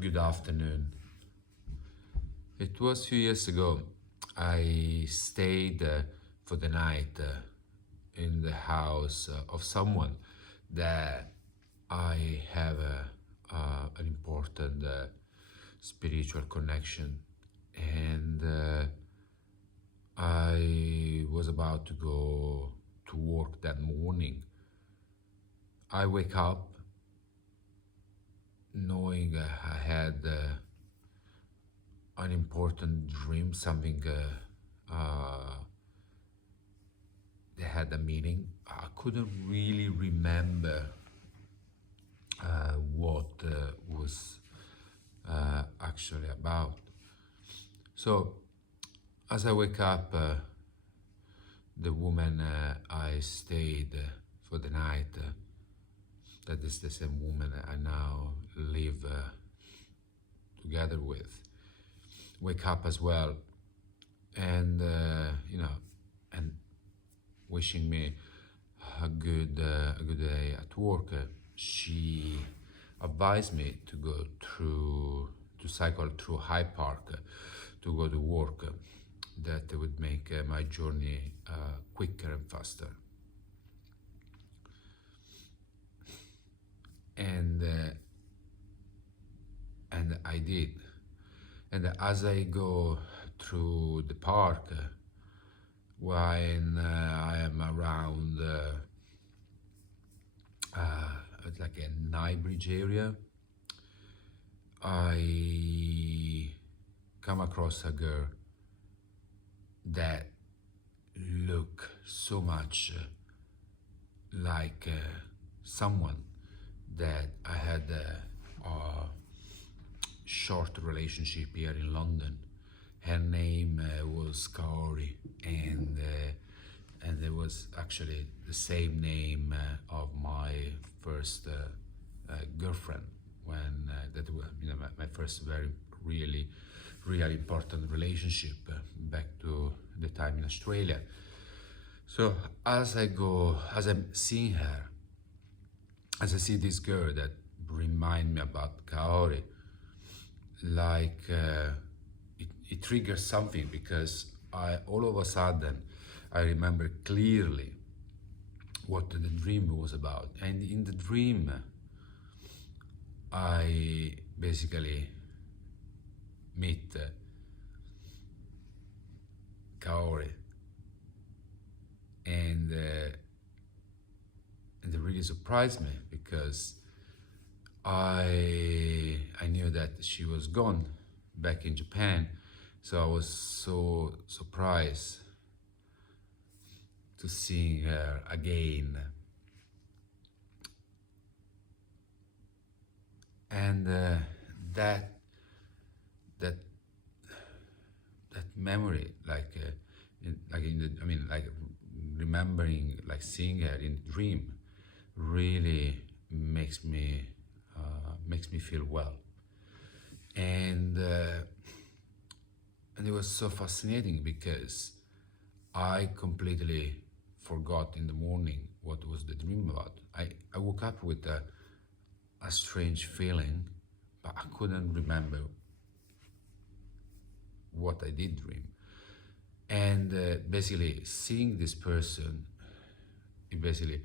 Good afternoon. It was a few years ago. I stayed for the night in the house of someone that I have an important spiritual connection, and I was about to go to work that morning. I wake up knowing I had an important dream, something that had a meaning. I couldn't really remember what was actually about. So, as I wake up, the woman I stayed for the night, that is the same woman I now live together with, wake up as well, and and wishing me a good day at work. She advised me to go to cycle through Hyde Park to go to work. That would make my journey quicker and faster. And I did. And as I go through the park, when I am around like a Nybridge area, I come across a girl that look so much like someone that I had a short relationship here in London. Her name was Kaori, and it was actually the same name of my first girlfriend, when that was my first very really important relationship back to the time in Australia. So as I'm seeing her, as I see this girl that remind me about Kaori, like it triggers something, because all of a sudden I remember clearly what the dream was about. And in the dream, I basically meet Kaori, and it really surprised me, because I knew that she was gone back in Japan, so I was so surprised to see her again. And that memory, like remembering, like seeing her in the dream, really makes me feel well. And it was so fascinating, because I completely forgot in the morning what was the dream about. I woke up with a strange feeling, but I couldn't remember what I did dream. And basically seeing this person, it basically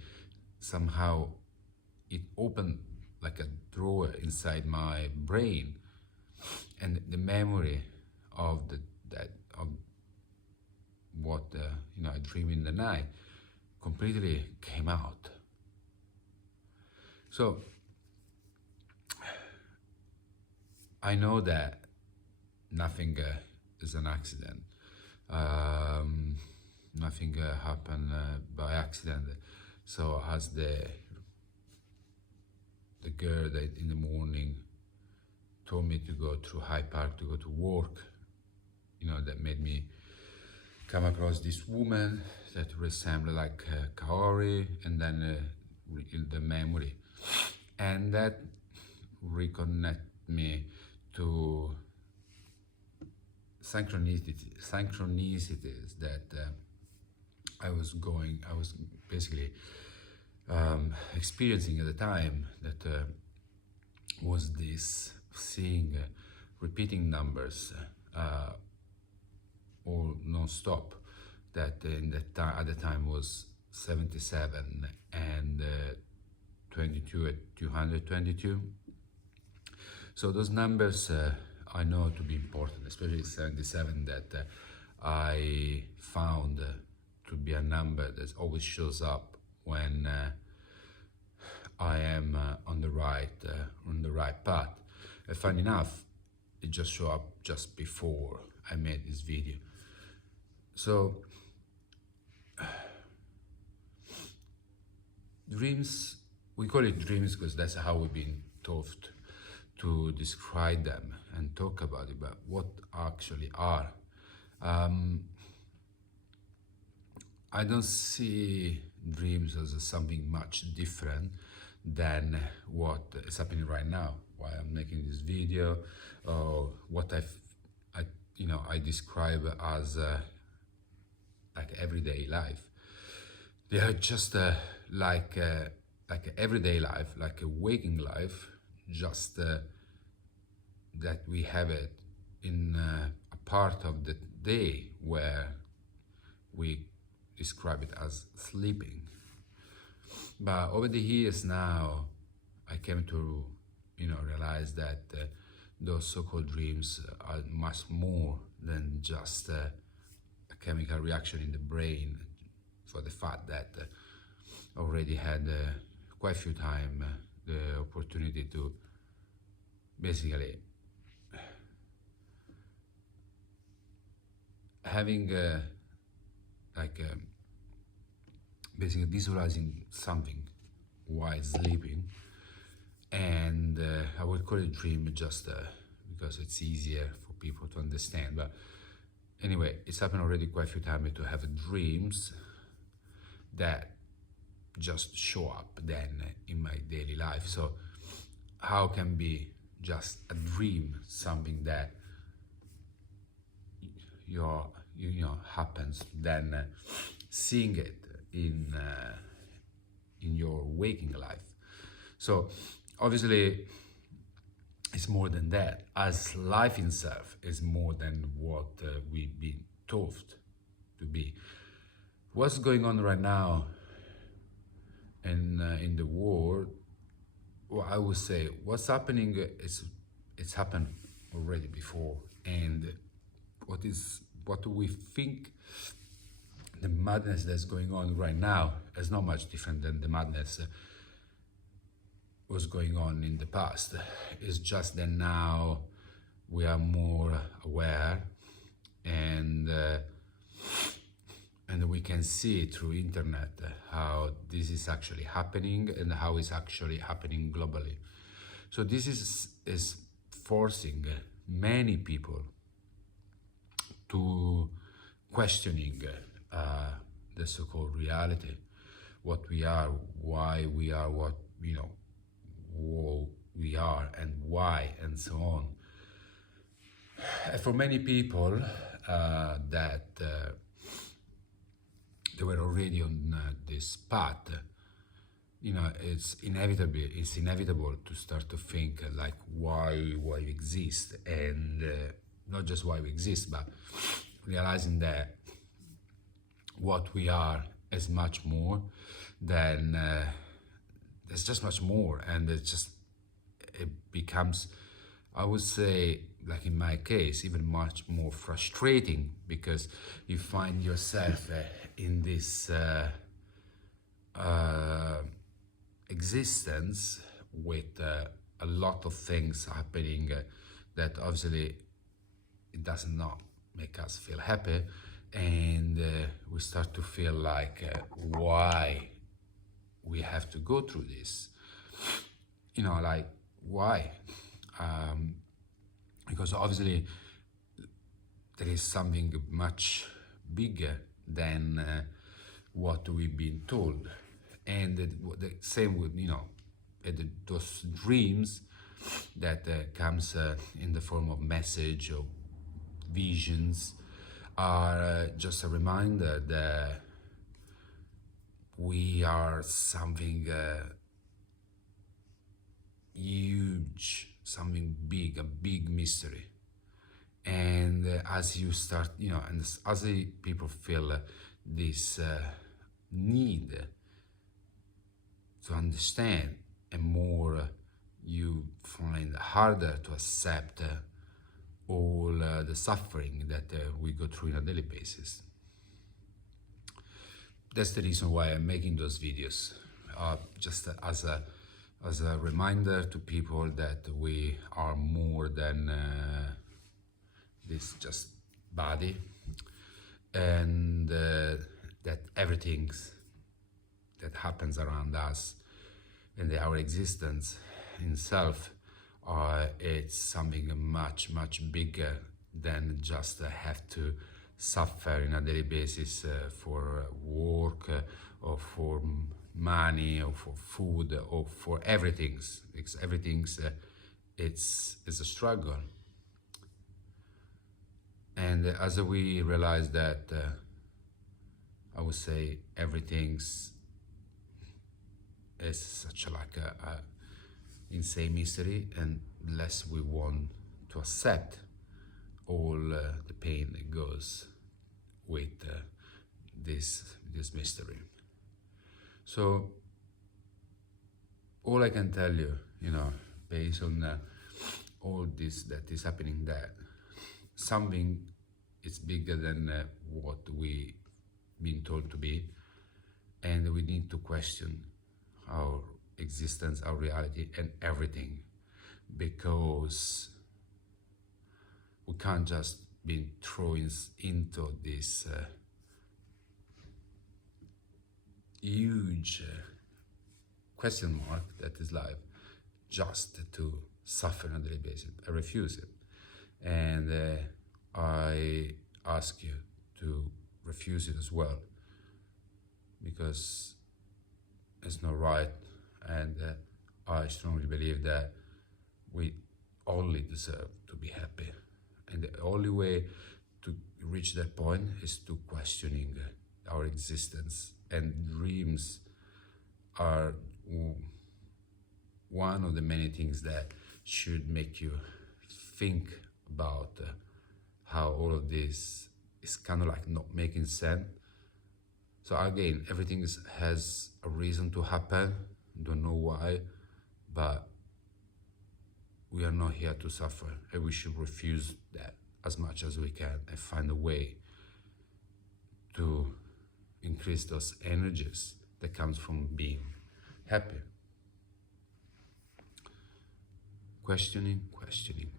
somehow it opened like a drawer inside my brain, and the memory of of what I dreamed in the night completely came out. So I know that nothing is an accident. Nothing happened by accident. So as the girl that in the morning told me to go through Hyde Park to go to work, that made me come across this woman that resembled like Kaori, and then the memory, and that reconnect me to synchronicities that I was basically experiencing at the time, that was this seeing repeating numbers all non-stop, that in that at the time was 77 and 22 at 222. So those numbers I know to be important, especially 77, that I found to be a number that always shows up when I am on the right path. And funny enough, it just showed up just before I made this video. So dreams, we call it dreams because that's how we've been taught to describe them and talk about it, but what actually are. I don't see dreams as something much different than what is happening right now while I'm making this video, or what I describe as like everyday life. They are just like everyday life, like a waking life, just that we have it in a part of the day where we describe it as sleeping. But over the years now, I came to realize that those so-called dreams are much more than just a chemical reaction in the brain, for the fact that I already had quite a few times the opportunity to basically having basically visualizing something while sleeping, and I would call it dream just because it's easier for people to understand. But anyway, it's happened already quite a few times to have dreams that just show up then in my daily life. So how can be just a dream something that happens then seeing it in your waking life? So obviously it's more than that, as life itself is more than what we've been taught to be. What's going on right now in the world, well, I would say what's happening it's happened already before, and what we think the madness that's going on right now is not much different than the madness was going on in the past. It's just that now we are more aware, and we can see through internet how this is actually happening and how it's actually happening globally. So this is forcing many people to questioning the so-called reality, what we are, why we are what we are, and why, and so on. And for many people that they were already on this path, it's inevitable to start to think like why we exist, and not just why we exist, but realizing that what we are is much more than there's just much more, and it becomes, I would say, like in my case, even much more frustrating, because you find yourself in this existence with a lot of things happening that obviously it does not make us feel happy, and we start to feel like why we have to go through this, like why, because obviously there is something much bigger than what we've been told. And the same with those dreams that comes in the form of message or visions are just a reminder that we are something huge, something big, a big mystery. And as you start, and as the people feel this need to understand, and more you find harder to accept all the suffering that we go through on a daily basis. That's the reason why I'm making those videos, just as a reminder to people that we are more than this just body, and that everything that happens around us and our existence in self, it's something much, much bigger than just have to suffer in a daily basis for work or for money or for food or for everything. Everything's it's a struggle. And as we realize that, I would say everything's is such like a insane mystery, and less we want to accept all the pain that goes with this mystery. So all I can tell you, based on all this that is happening, that something is bigger than what we been told to be, and we need to question our existence, our reality, and everything, because we can't just be thrown into this huge question mark that is life, just to suffer on a daily basis. I refuse it, and I ask you to refuse it as well, because it's not right, and I strongly believe that we only deserve to be happy, and the only way to reach that point is to questioning our existence. And dreams are one of the many things that should make you think about how all of this is kind of like not making sense. So again, everything has a reason to happen, don't know why, but we are not here to suffer, and we should refuse that as much as we can and find a way to increase those energies that comes from being happy. Questioning, questioning,